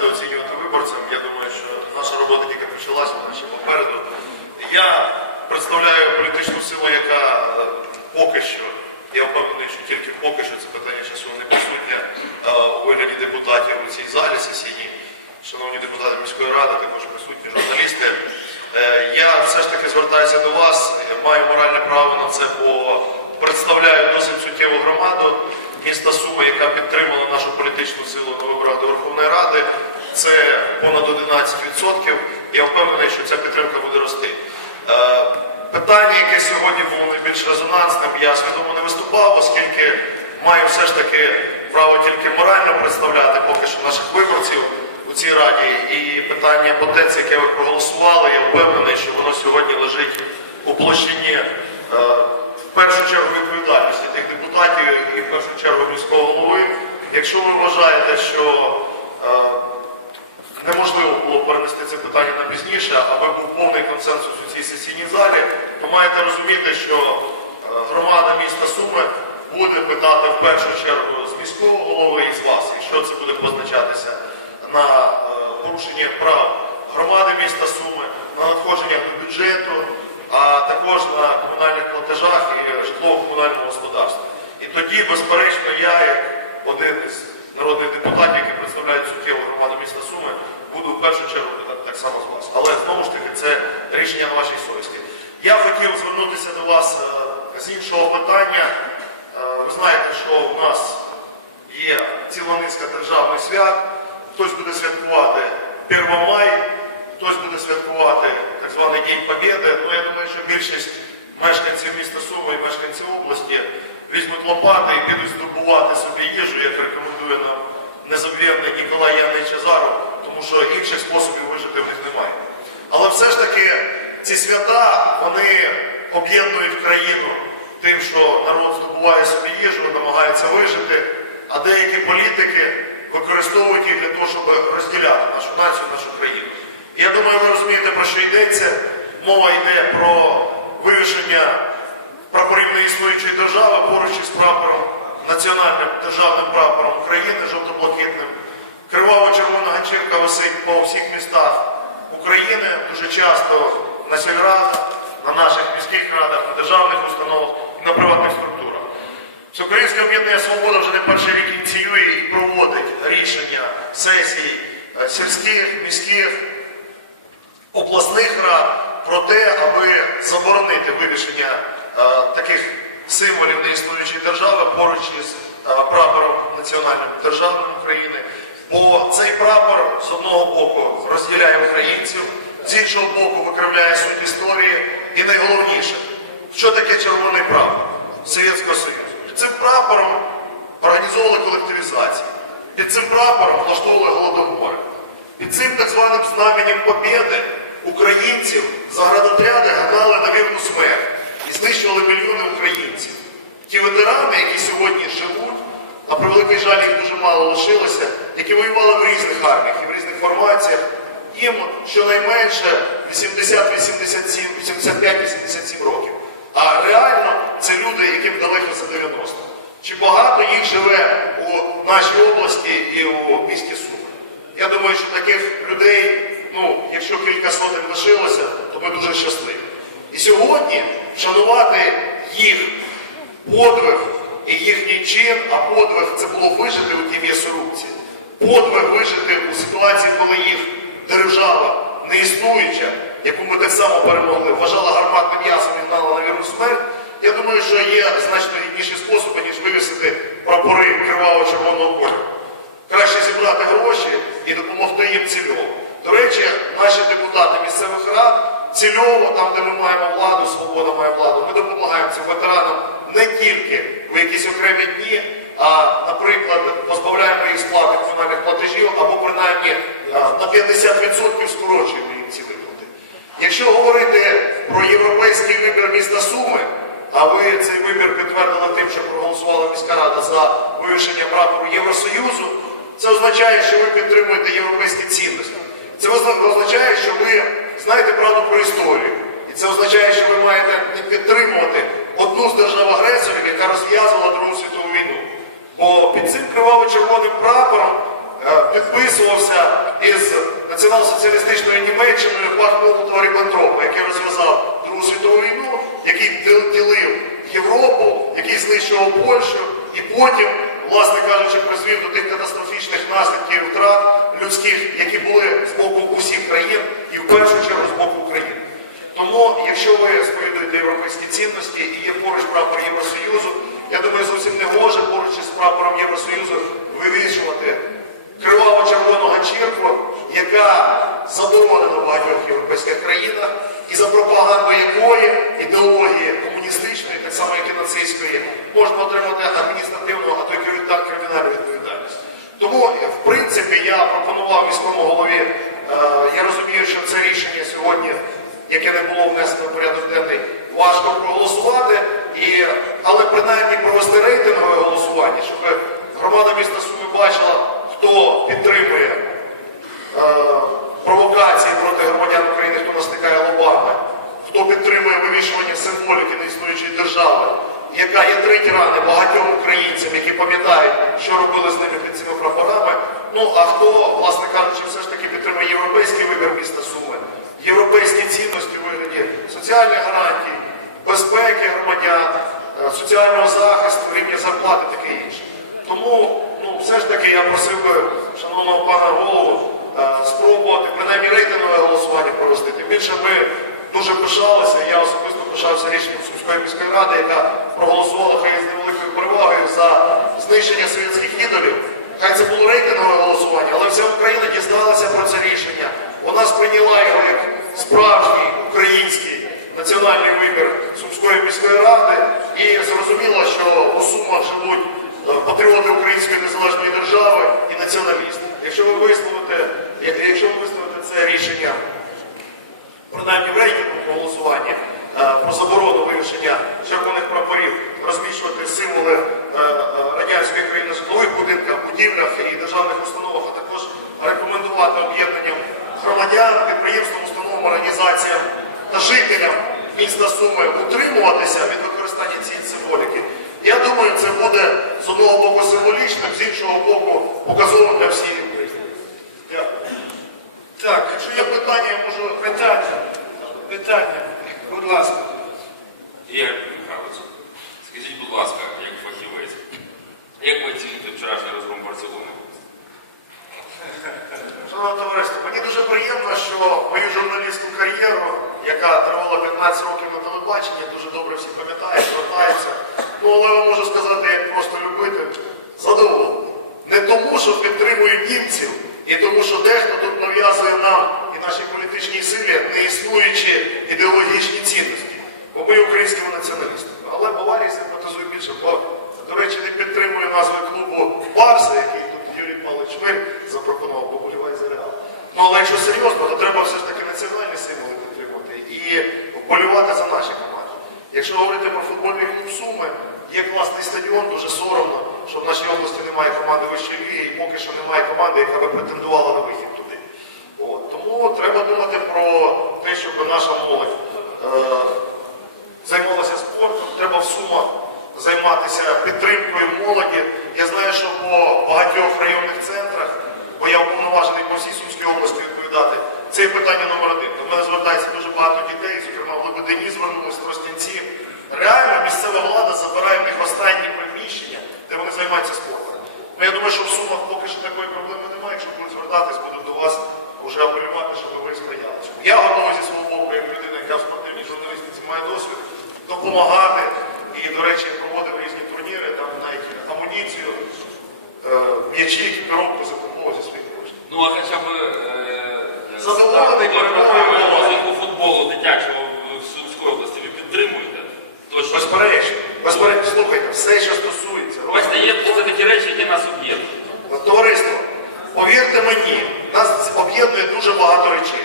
це оцінювати виборцям. Я думаю, що наша робота тільки почалася, вона ще попереду. Я представляю політичну силу, яка е, поки що, я впевнений, що тільки поки що це питання часу не присутнє е, у вигляді депутатів у цій залі сесійній. Шановні депутати міської ради, також присутні журналісти. Е, Я все ж таки звертаюся до вас, маю моральне право на це, бо представляю досить суттєву громаду міста Суми, яка підтримала нашу політичну Ради. Це понад 11%. Я впевнений, що ця підтримка буде рости. Е, Питання, яке сьогодні було найбільш резонансним, я свідомо не виступав, оскільки маю все ж таки право тільки морально представляти поки що наших виборців у цій раді. І питання по ТЕЦ, яке ви проголосували, я впевнений, що воно сьогодні лежить у площині е, в першу чергу відповідальності тих депутатів і в першу чергу міського голови. Якщо ви вважаєте, що неможливо було перенести це питання на пізніше, аби був повний консенсус у цій сесійній залі, то маєте розуміти, що е, громада міста Суми буде питати в першу чергу з міського голови і з вас, якщо це буде позначатися на е, порушення прав громади міста Суми, на надходженнях до бюджету, а також на комунальних платежах і житлово-комунальному господарстві. І тоді, безперечно, я, як один із народних депутатів, які представляють суттєву громаду міста Суми, буду в першу чергу так само з вас. Але знову ж таки, це рішення на вашій совісті. Я хотів звернутися до вас е, з іншого питання. Е, Ви знаєте, що в нас є ціла низка державних свят. Хтось буде святкувати 1 май, хтось буде святкувати так званий День Побєди. Ну, я думаю, що більшість мешканців міста Суми і мешканців області візьмуть лопати і підуть здобувати собі їжу, як рекомендує нам незабвєнний Ніколай Янович Азаров, тому що інших способів вижити в них немає. Але все ж таки ці свята, вони об'єднують країну тим, що народ здобуває собі їжу, намагається вижити, а деякі політики використовують їх для того, щоб розділяти нашу націю, нашу країну. Я думаю, ви розумієте, про що йдеться. Мова йде про вивішення прапорів неіснуючої держави поруч із прапором, національним державним прапором України, жовто-блакитним. Криваво-червона ганчірка висить по всіх містах України, дуже часто на сільрадах, на наших міських радах, на державних установах і на приватних структурах. Всеукраїнське об'єднання Свобода вже не перший рік ініціює і проводить рішення сесій е, сільських, міських, обласних рад про те, аби заборонити вивішення е, таких символів держави поруч із е, прапором національним державним України. Бо цей прапор з одного боку розділяє українців, з іншого боку викривляє суть історії. І найголовніше, що таке червоний прапор Совєтського Союзу. Під цим прапором організовували колективізацію. Під цим прапором влаштовували голодомори. Під цим так званим знаменем Побєди українців заградотряди гнали на вірну смерть і знищували мільйони українців. Ті ветерани, які сьогодні живуть, на превеликий жаль, їх дуже мало лишилося, які воювали в різних арміях і в різних формаціях, їм щонайменше 80-87, 85-87 років. А реально це люди, яким далеко за 90. Чи багато їх живе у нашій області і у місті Суми? Я думаю, що таких людей, ну, якщо кілька сотень лишилося, то ми дуже щасливі. І сьогодні вшанувати їх подвиг і їхній чин, а подвиг це було вижити у тій м'ясорубці. Подвиг вижити у ситуації, коли їх держава неіснуюча, яку ми так само перемогли, вважала гарматним м'ясом і гнала на вірну смерть. Я думаю, що є значно гідніші способи, ніж вивісити прапори криваво-червоного кольору. Краще зібрати гроші і допомогти їм цільово. До речі, наші депутати місцевих рад цільово, там, де ми маємо владу, свобода має владу, ми допомагаємо ветеранам не тільки в якісь окремі дні, а, наприклад, позбавляємо їх сплати комунальних платежів або принаймні на 50% скорочуємо їм ці виплати. Якщо говорити про європейський вибір міста Суми, а ви цей вибір підтвердили тим, що проголосувала міська рада за вивішення прапору Євросоюзу, це означає, що ви підтримуєте європейські цінності. Це означає, що ви знаєте правду про історію. І це означає, що ви маєте підтримувати одну з держав-агресорів, яка розв'язувала Другу світову війну. Бо під цим криваво-червоним прапором е, підписувався із націонал-соціалістичною Німеччиною пакт Молотова Ріббентропа, який розв'язав Другу світову війну, який ділив Європу, який знищував Польщу, і потім, власне кажучи, призвів до тих катастрофічних наслідків втрат людських, які були з боку усіх країн і в першу чергу з боку України. Тому, якщо ви сповідуєте європейські цінності і є поруч прапор Євросоюзу, я думаю, зовсім не гоже поруч із прапором Євросоюзу вивішувати криваво-червону ганчірку, яка заборонена в багатьох європейських країнах, і за пропаганду якої ідеології комуністичної, так само як і нацистської, можна отримати адміністративну, а то й кримі- кримінальну відповідальність. Тому, в принципі, я пропонував міському голові, е, я розумію, що це рішення сьогодні, яке не було внесено в порядок денний, важко проголосувати, але принаймні провести рейтингове голосування, щоб громада міста Суми бачила, хто підтримує е, провокації проти громадян України, хто нас стикає лобами, хто підтримує вивішування символіки неіснуючої держави, яка є третій рани багатьом українцям, які пам'ятають, що робили з ними під цими прапорами. Ну а хто, власне кажучи, все ж таки підтримує європейський вибір міста Суми, європейські цінності у вигляді соціальних гарантій, безпеки громадян, е, соціального захисту, рівня зарплати, таке інше. Тому, ну, все ж таки, я просив би шановного пана голову е, спробувати принаймні рейтингове голосування провести. Тим більше ми дуже пишалися, я особисто пишався рішенням Сумської міської ради, яка проголосувала хай з невеликою перевагою за знищення совєтських ідолів. Хай це було рейтингове голосування, але вся Україна дізналася про це рішення. Вона сприйняла його як справжній український національний вибір Сумської міської ради і зрозуміла, що у Сумах живуть е, патріоти української незалежної держави і націоналісти. Якщо ви висловите, якщо ви висловите це рішення, принаймні в рейтинговому голосуванні е, про заборону вивішення червоних прапорів, розміщувати символи е, е, радянської країни в житлових будинках, будівлях і державних установах, а також рекомендувати об'єднанням громадян, підприємствам, установам, організаціям та жителям міста Суми утримуватися від використання цієї символіки. Я думаю, це буде з одного боку символічним, з іншого боку показовим для всієї України. Так, Якщо є питання, я можу питання. Питання. Будь ласка. Ігор Михайлович, скажіть, будь ласка, як фахівець, як ви оціните вчорашній розгром Барселони? Шановне товариство, мені дуже приємно, що мою журналістську кар'єру, яка тривала 15 років на телебаченні, дуже добре всі пам'ятають, звертаються. Ну, але я можу сказати, як просто любитель, задоволений. Не тому, що підтримую німців, і тому, що дехто тут нав'язує нам і нашій політичній силі неіснуючі ідеологічні цінності. Бо ми українськими націоналістами. Але Баварії симпатизую більше, бо, до речі, не підтримую назви клубу Барса, який тут Юрій Павлович Мир запропонував, бо боліває за реал. Ну але якщо серйозно, то треба все ж таки національні символи підтримувати і вболівати за наші команди. Якщо говорити про футбольний клуб Суми, є класний стадіон, дуже соромно, що в нашій області немає команди вищої ліги, і поки що немає команди, яка би претендувала на вихід туди. От. Тому треба думати про те, щоб наша молодь е, займалася спортом, треба в Сумах займатися підтримкою молоді. Я знаю, що по багатьох районних центрах, бо я уповноважений по всій Сумській області відповідати, це є питання номер один. До мене звертається дуже багато дітей, зокрема в Лебедині звернулися, в Тростянці. Реально місцева влада забирає в них останні приміщення, де вони займаються спортом. Ну, я думаю, що в Сумах поки що такої проблеми немає. Якщо будуть звертатись, будуть до вас вже щоб ви сприяли. Я готовий зі свого боку, як людина, яка в спортивній журналістиці має досвід, допомагати. І, до речі, я проводив різні турніри, там навіть амуніцію, е, м'ячі, екіпіровку закуповував зі своїх коштів. Ну, а хоча б... Е, Задоволений старт перемогою розвитку футболу дитячого в Сумській області ви підтримуєте? Точно. Безперечно, безперечно, слухайте, все, що стосується. Бачите, є це такі речі, які нас об'єднують. Товариство, повірте мені, нас об'єднує дуже багато речей.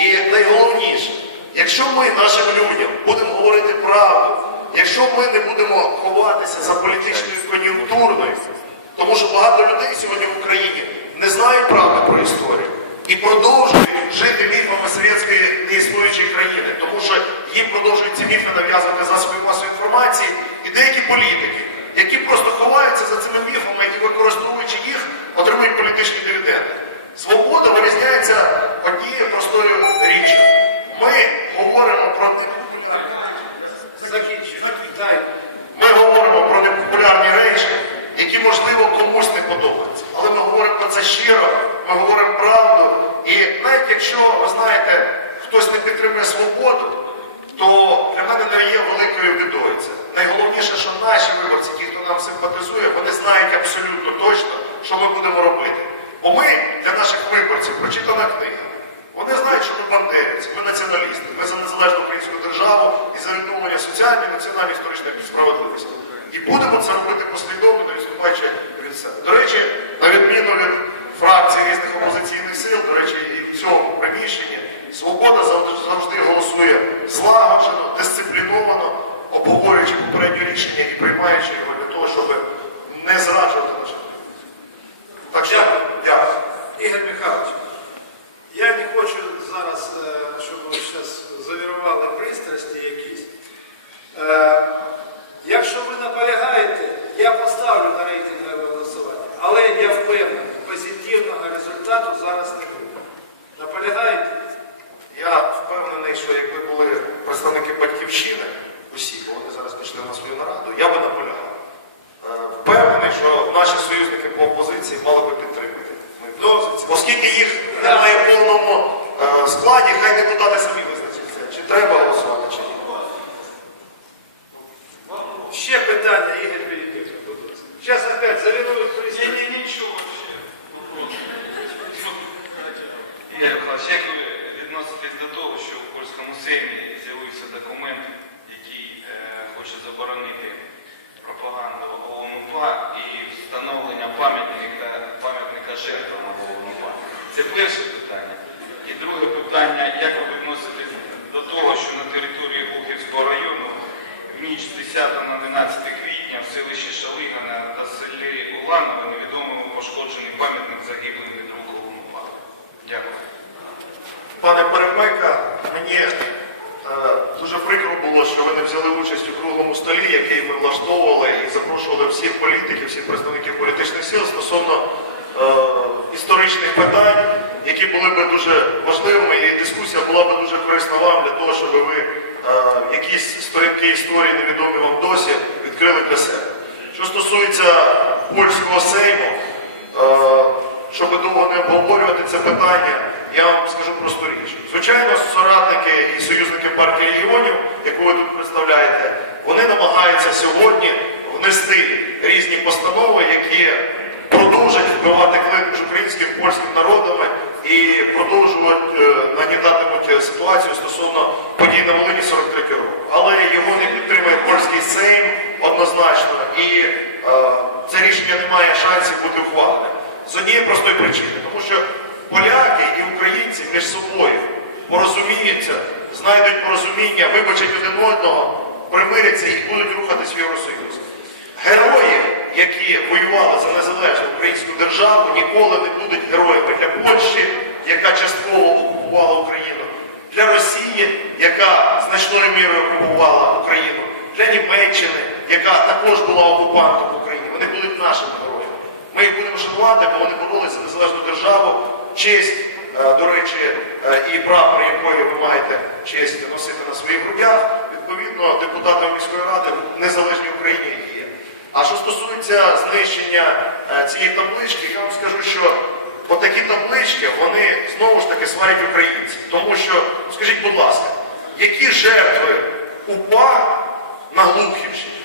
І найголовніше, якщо ми нашим людям будемо говорити правду, якщо ми не будемо ховатися за політичною кон'юнктурною, тому що багато людей сьогодні в Україні не знають правди про історію і продовжують жити міфами совєтської неіснуючої країни, тому що їм продовжують ці міфи нав'язувати засоби масової інформації і деякі політики, які просто ховаються за цими міфами і використовуючи їх, отримують політичні. Свобода вирізняється однією простою річчю. Ми говоримо про. Ми говоримо про непопулярні речі, які, можливо, комусь не подобаються. Але ми говоримо про це щиро, ми говоримо правду. І навіть якщо, ви знаєте, хтось не підтримує свободу, то для мене не є великою бідою це. Найголовніше, що наші виборці, ті, хто нам симпатизує, вони знають абсолютно точно, що ми будемо робити. Бо ми для наших виборців прочитана книга. Вони знають, що ми бандерівці, ми націоналісти, ми за незалежну українську державу і за відновлення соціальної, національної історичної справедливості. І будемо це робити послідовно, не відступаючи від себе. До речі, на відміну від фракцій різних опозиційних сил, до речі, і в цьому приміщенні, свобода завжди, голосує злагоджено, дисципліновано, обговорюючи попереднє рішення і приймаючи його для того, щоб не зраджувати наше. Так що, дякую. Ігор Михайлович, я не хочу зараз, е, щоб ви зараз завірували пристрасті якісь. Е, Якщо ви наполягаєте, я поставлю на рейтингове голосування. Але я впевнений, позитивного результату зараз не буде. Наполягаєте? Я впевнений, що якби були представники батьківщини, усі, бо вони зараз пішли на свою нараду, я би наполягав. Е, Впевнений, що наші союзники по опозиції мали би підтримати. мою. Оскільки їх немає в повному е, складі, хай депутати самі визначаться, чи треба голосувати, чи ні. Ще питання, Ігор будь ласка. Зараз опять завірують пристрасті. нічого Ігор Михайлович, як ви відноситесь до того, що в польському сеймі з'явився документ, який е, хоче заборонити пропаганду ООН-УПА і Це перше питання. І друге питання, як ви відноситесь до того, що на території Бухівського району в ніч з 10 на 11 квітня в селищі Шалигана та селі Уланове невідомому пошкоджений пам'ятник загиблим від рук ООН-УПА? Дякую. Пане Перепека, мені е, дуже прикро було, що ви не взяли участь у круглому столі, який ми влаштовували і запрошували всіх політиків, всіх представників політичних сил стосовно е, історичних питань, які були би дуже важливими, і дискусія була би дуже корисна вам для того, щоб ви е, якісь сторінки історії, невідомі вам досі, відкрили для себе. Що стосується польського сейму, е, щоб довго не обговорювати це питання, я вам скажу просту річ. Звичайно, соратники і союзники партії регіонів, яку ви тут представляєте, вони намагаються сьогодні внести різні постанови, які продовжать вбивати клин між українським польським народами і продовжують е, нагнітатимуть е, ситуацію стосовно подій на Волині 43 року. Але його не підтримує польський Сейм однозначно, і е, це рішення не має шансів бути ухваленим. З однієї простої причини, тому що поляки і українці між собою порозуміються, знайдуть порозуміння, вибачать один одного, примиряться і будуть рухатись в Євросоюз. Герої, які воювали за незалежну українську державу, ніколи не будуть героями для Польщі, яка частково окупувала Україну, для Росії, яка значною мірою окупувала Україну, для Німеччини, яка також була окупантом України. Вони будуть нашими героями. Ми їх будемо шанувати, бо вони боролися за незалежну державу, честь, е, до речі, е, і прапор, якої ви маєте честь носити на своїх грудях, відповідно, депутатам міської ради в незалежній Україні є. А що стосується знищення е, цієї таблички, я вам скажу, що отакі таблички, вони знову ж таки сварять українців. Тому що, скажіть, будь ласка, які жертви УПА на Глухівщині?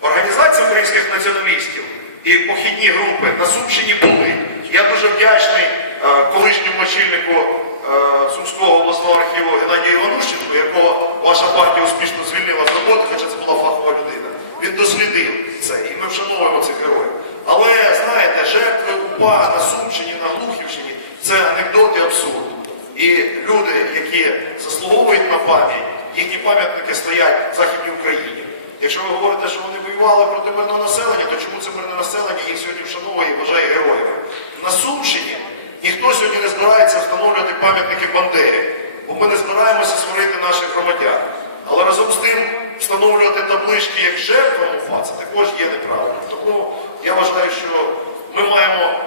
Організація українських націоналістів і похідні групи на Сумщині були. Я дуже вдячний е, колишньому очільнику е, Сумського обласного архіву Геннадію Іванущенку, якого ваша партія успішно звільнила з роботи, хоча це була фахова людина. Він дослідив це, і ми вшановуємо цих героїв. Але знаєте, жертви УПА на Сумщині, на Глухівщині це анекдот і абсурд. І люди, які заслуговують на пам'ять, їхні пам'ятники стоять в Західній Україні. Якщо ви говорите, що вони воювали проти мирного населення, то чому це мирне населення їх сьогодні вшановує і вважає героями? На Сумщині ніхто сьогодні не збирається встановлювати пам'ятники Бандері, бо ми не збираємося сварити наших громадян. Але разом з тим встановлювати таблички як жертвам УФА, це також є неправильно. Тому я вважаю, що Ми маємо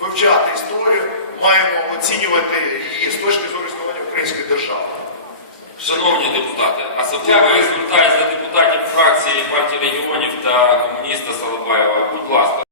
вивчати історію, маємо оцінювати її з точки зору існування української держави. Шановні депутати, особливо я звертаюся до депутатів фракції партії регіонів та комуніста Салабаєва. Будь ласка.